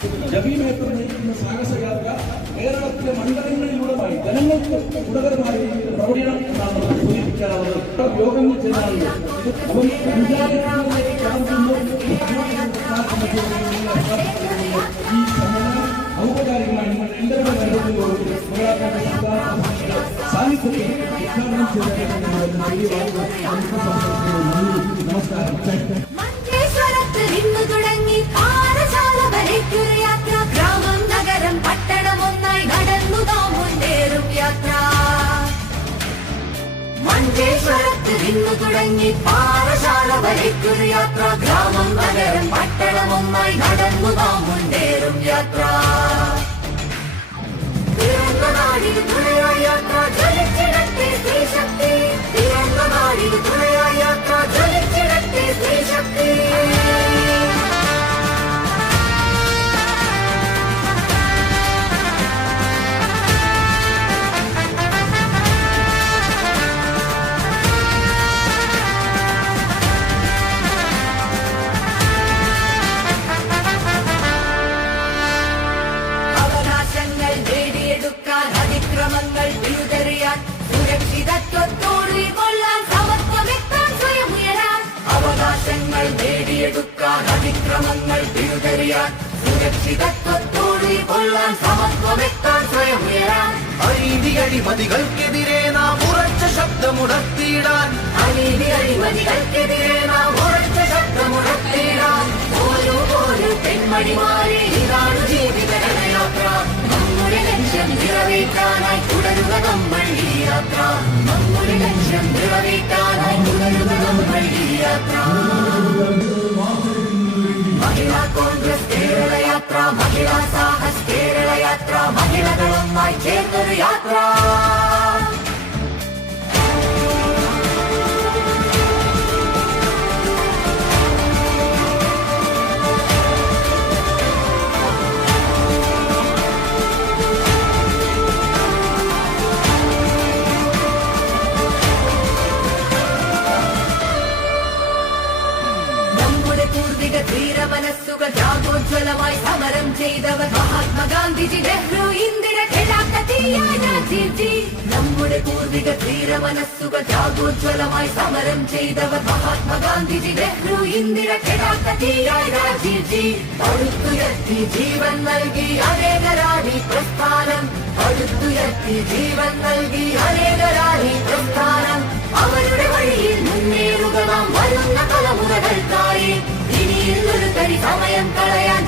ജബീമേറ്റർ നയിക്കുന്ന സാഹസയാത്ര കേരളത്തിലെ മണ്ഡലങ്ങളിലൂടെയായി ജനങ്ങൾക്ക് ഗുണകരമായി പ്രവചനം എന്നാണ് സൂചിപ്പിക്കാറുള്ളത്. യോഗങ്ങൾ ചെയ്യാറുണ്ട്. അപ്പം പഞ്ചായത്തുകളിലേക്ക് കടന്നു ഈ സമ്മേളനം ഔപചാരികമായി നിങ്ങൾ എല്ലാവരുടെ നേതൃത്വത്തോടുകൂടി സാന്നിധ്യത്തിൽ ഉദ്ഘാടനം ചെയ്ത നമസ്കാരം. ഗ്രാമം നഗരം പട്ടണമൊന്നായി നടന്നു നാം മുന്നേറും യാത്ര. മഞ്ചേശ്വരത്ത് നിന്ന് തുടങ്ങി പാറശാല വരയ്ക്കൊരു യാത്ര. ഗ്രാമം നഗരം പട്ടണമൊന്നായി നടന്നു നാം മുന്നേറും യാത്ര. പിറന്ന നാടിന് തുണയായ യാത്ര ജ്വലിച്ചിടട്ടെ സ്ത്രീശക്തി. പിറന്ന നാടിന് തുണയായ യാത്ര ജ്വലിച്ചിടട്ടെ സ്ത്രീശക്തി. അതിക്രമങ്ങൾ വിരുദ്ധറിയാൻ സുരക്ഷിതത്വത്തോടെ കൊള്ളാൻ സമത്വമെത്താൻ സ്വയം ഉയരാൻ. അവകാശങ്ങൾ നേടിയെടുക്കാൻ അതിക്രമങ്ങൾ വിരുദ്ധറിയാൻ സുരക്ഷിതത്വത്തോടെ കൊള്ളാൻ സമത്വമെത്താൻ സ്വയം ഉയരാൻ. അനീതി അഴിമതികൾക്കെതിരെ നാം ഉറച്ച ശബ്ദമുണർത്തിയിടാൻ. അനീതി അഴിമതികൾക്കെതിരെ നാം ഉറച്ച ശബ്ദമുണർത്തിയിടാൻ. ഓരോ പെൺമണിമാരെ ഇതാണ് ജീവിതയാത്ര. നമ്മുടെ ലക്ഷ്യം നിറവേറ്റാനായി തുടരുക നമ്മൾ ഈ യാത്ര. നമ്മുടെ ലക്ഷ്യം നിറവേറ്റാനായി തുടരുക നമ്മൾ ഈ യാത്ര. മഹിളാ കോൺഗ്രസ് കേരള യാത്ര, മഹിളാ സാഹസ് കേരള യാത്ര, മഹിളകളൊന്നായി ചേർന്നൊരു യാത്ര. ധീരമനസ്സുകൾ ജാഗോജ്വലമായി സമരം ചെയ്തവർ മഹാത്മാഗാന്ധിജി, നെഹ്റു, ഇന്ദിര, കെടാക്കത്തിയായ രാജീവ്ജി. നമ്മുടെ പൂർവിക ധീരമനസ്സുകൾ ജാഗോജ്വലമായി സമരം ചെയ്തവർ മഹാത്മാഗാന്ധിജി, നെഹ്റു, ഇന്ദിര, കെടാക്കത്തിയായ രാജീവ്ജി. പടുത്തുയർത്തി ജീവൻ നൽകി അനേകരാണി പ്രസ്ഥാനം. പടുത്തുയർത്തി ജീവൻ നൽകി അനേകരാണി പ്രസ്ഥാനം. അവരുടെ വഴിയിൽ മുന്നേറുക നാം വരുന്ന തലമുറകൾക്കായി. ഇനിയുള്ളൊരു തരി സമയം കളയാൻ